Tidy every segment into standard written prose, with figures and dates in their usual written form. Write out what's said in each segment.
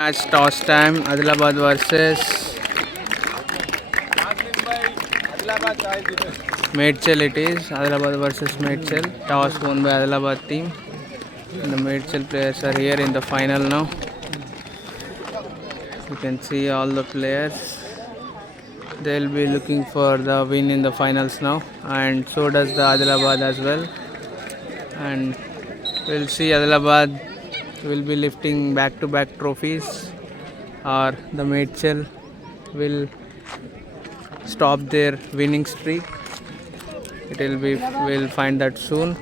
Match toss time. Adilabad versus Medchel. It is Adilabad versus Medchel. Toss won by Adilabad team. And the Medchel players are here in the final now. You can see all the players. They'll be looking for the win in the finals now, and so does the Adilabad as well. And we'll see Adilabad will be lifting back-to-back trophies, or the Medchel will stop their winning streak. We'll find that soon.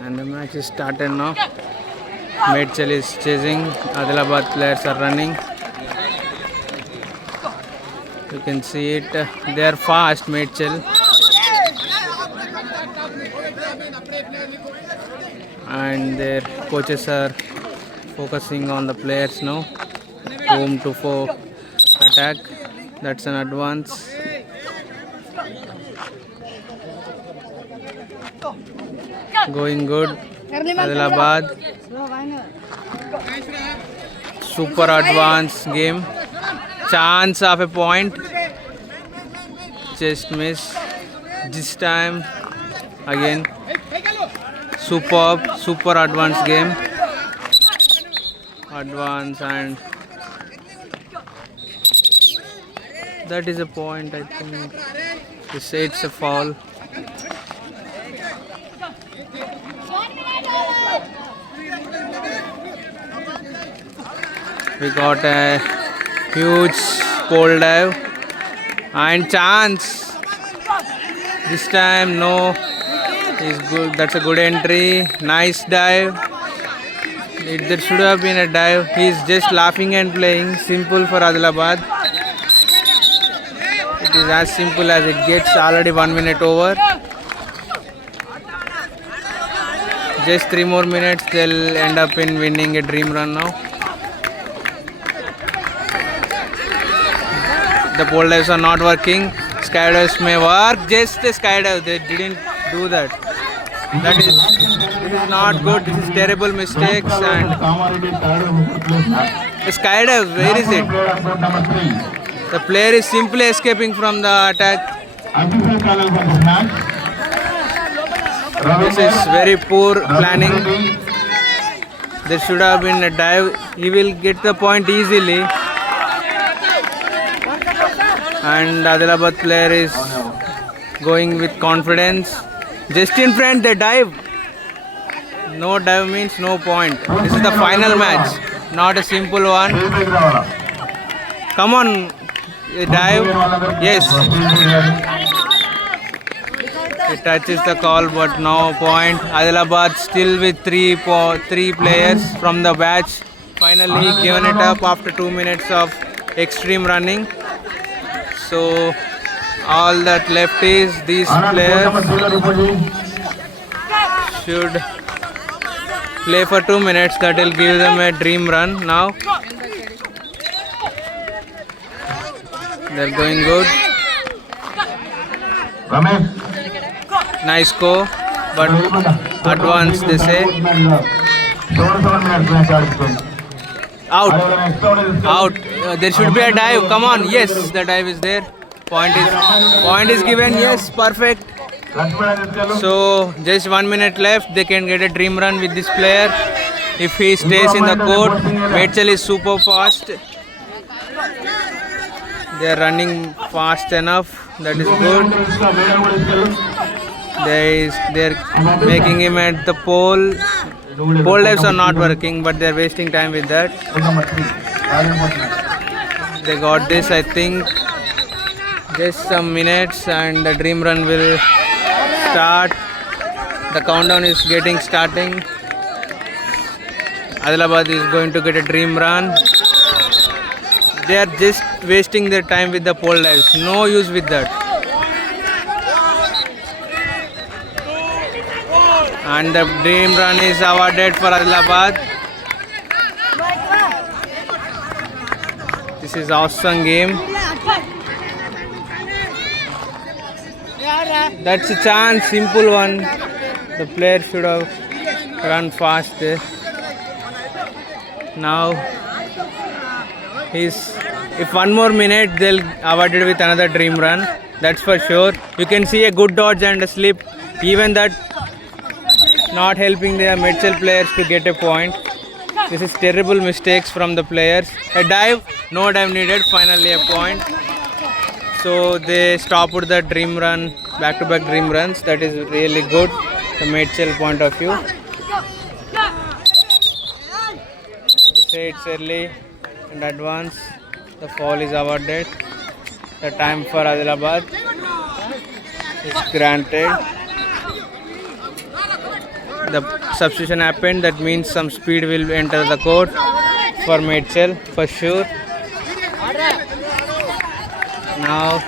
And the match is started now. Medchel is chasing, Adilabad players are running. You can see it, they are fast, Medchel. And their coaches are focusing on the players now. Home to four attack, that's an advance. Going good, Adilabad. Super advanced game. Chance of a point. Just miss. This time again. Super advanced game. Advance, and that is a point, I think. They say it's a foul. We got a huge pole dive and chance. This time no, is good. That's a good entry. Nice dive. There should have been a dive. He's just laughing and playing. Simple for Adilabad. It is as simple as it gets. Already 1 minute over. Just 3 more minutes. They'll end up in winning a dream run now. The pole dives are not working. Skydives may work. Just a skydive. They didn't do that. This is not good. This is terrible mistakes. And the skydive, where is it? The player is simply escaping from the attack. This is very poor planning. There should have been a dive. He will get the point easily. And Adilabad player is going with confidence. Just in front, they dive. No dive means no point. This is the final match, not a simple one. Come on, dive. Yes. It touches the call, but no point. Adilabad still with three players from the batch. Finally given it up after 2 minutes of extreme running. So all that left is these players should play for 2 minutes. That will give them a dream run now. They're going good. Nice go, but advance they say. Out. There should be a dive. Come on. Yes, the dive is there. Point is given. Yes, perfect. So just 1 minute left. They can get a dream run with this player if he stays in the court. Medchel is super fast. They are running fast enough. That is good. They're making him at the pole. Pole dives are not working, but they're wasting time with that. They got this, I think. Just some minutes and the dream run will start. The countdown is starting. Adilabad is going to get a dream run. They are just wasting their time with the pole dives. No use with that. And the dream run is awarded for Adilabad. This is awesome game. That's a chance, simple one. The player should have run fast there. Now if one more minute they'll award it with another dream run. That's for sure. You can see a good dodge and a slip. Even that not helping the Mitchell players to get a point. This is terrible mistakes from the players. A dive, no dive needed. Finally a point. So they stopped the dream run, back-to-back dream runs. That is really good from Mitchell point of view. They say it's early and advance. The foul is awarded. The time for Adilabad is granted. The substitution happened. That means some speed will enter the court for Mitchell for sure. Now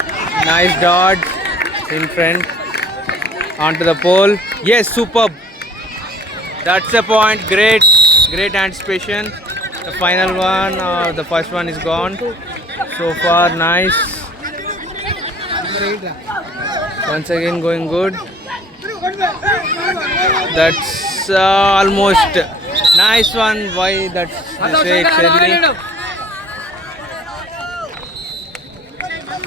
nice dodge in front onto the pole. Yes, superb. That's the point. Great anticipation. The final one, the first one is gone. So far, nice. Once again, going good. That's almost nice one. Why that's say it's early.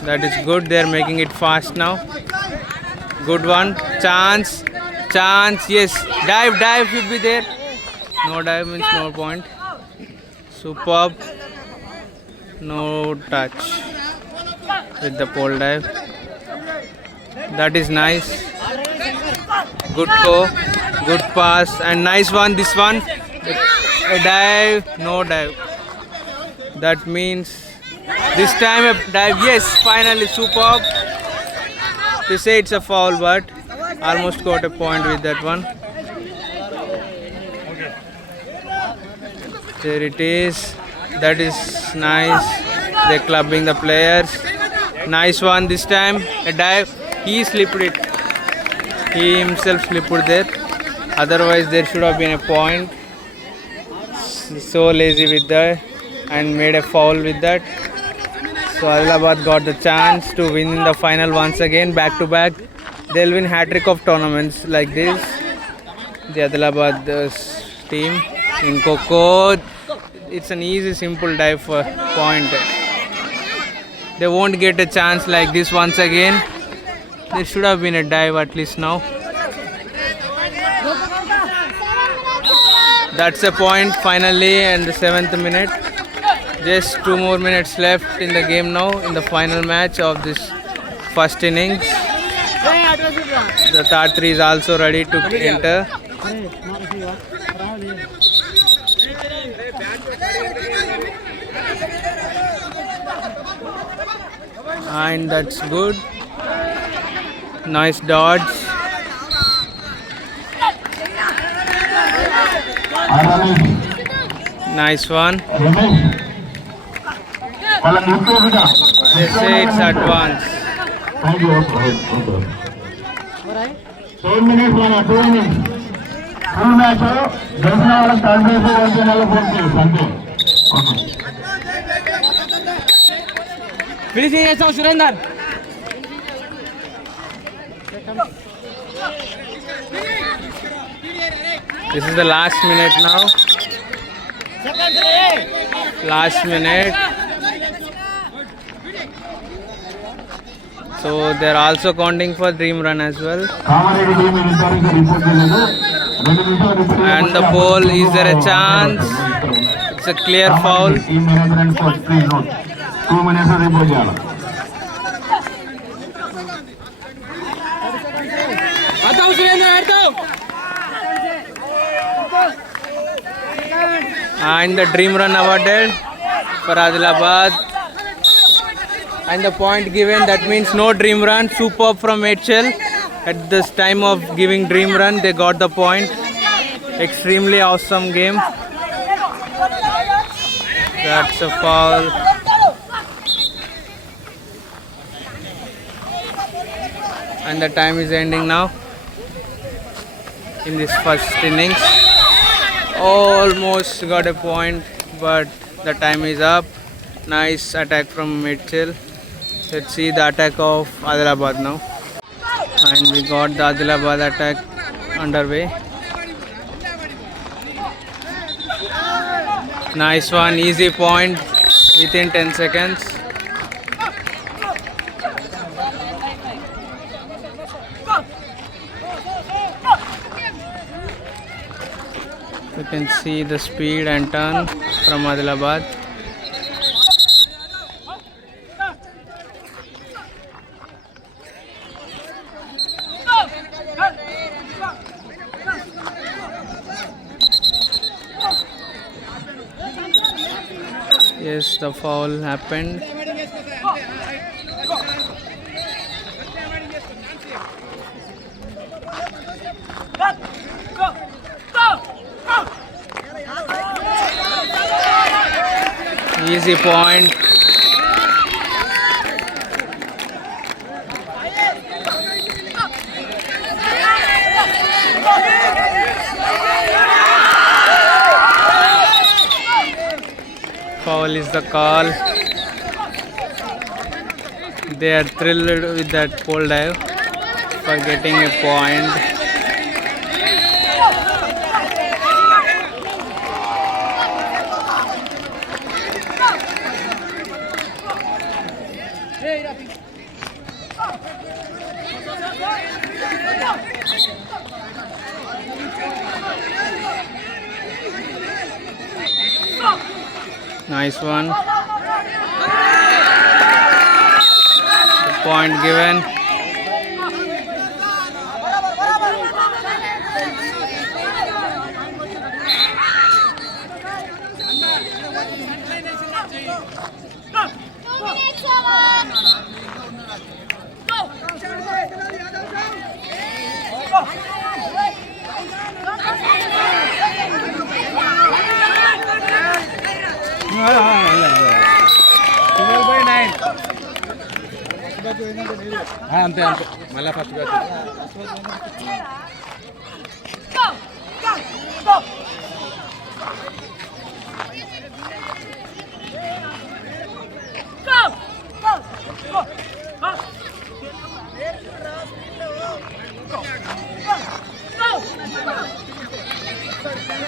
That is good. They are making it fast now. Good one. Chance. Yes. Dive should be there. No dive means no point. Superb. No touch with the pole dive. That is nice. Good go. Good pass. And nice one. This one. A dive. No dive. That means this time a dive. Yes. Finally. Superb. They say it's a foul, but almost got a point with that one. There it is. That is nice. They're clubbing the players. Nice one this time. A dive. He slipped it. He himself slipped there. Otherwise there should have been a point. He's so lazy with that and made a foul with that. So Adilabad got the chance to win in the final once again, back to back. They'll win hat-trick of tournaments like this. The Adilabad team in Coco. It's an easy, simple dive for point. They won't get a chance like this once again. There should have been a dive at least now. That's a point finally in the 7th minute. Just 2 more minutes left in the game now, in the final match of this first innings. The Tartri is also ready to enter. And that's good. Nice dodge. Nice one. They say it's advanced. 10 minutes, 2 innings. Full match. Finishing it, Surinder. This is the last minute now. Last minute. So they're also counting for dream run as well. And the pole, is there a chance? It's a clear foul. 2 minutes report చేయాలి. And the dream run awarded for Adilabad. And the point given, that means no dream run. Superb from Mitchell. At this time of giving dream run, they got the point. Extremely awesome game. That's a foul. And the time is ending now in this first innings. Almost got a point, but the time is up. Nice attack from Mitchell. Let's see the attack of Adilabad now. And we got the Adilabad attack underway. Nice one, easy point within 10 seconds. You can see the speed and turn from Adilabad. Yes, the foul happened. Easy point. Foul is the call. They are thrilled with that pole dive for getting a point. Nice one. The point given. అంతే అంతే మళ్ళీ first batch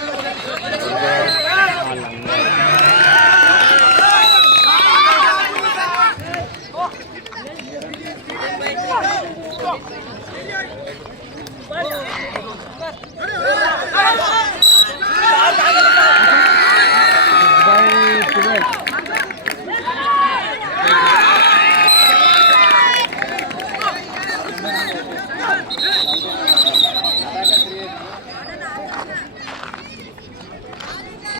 Go!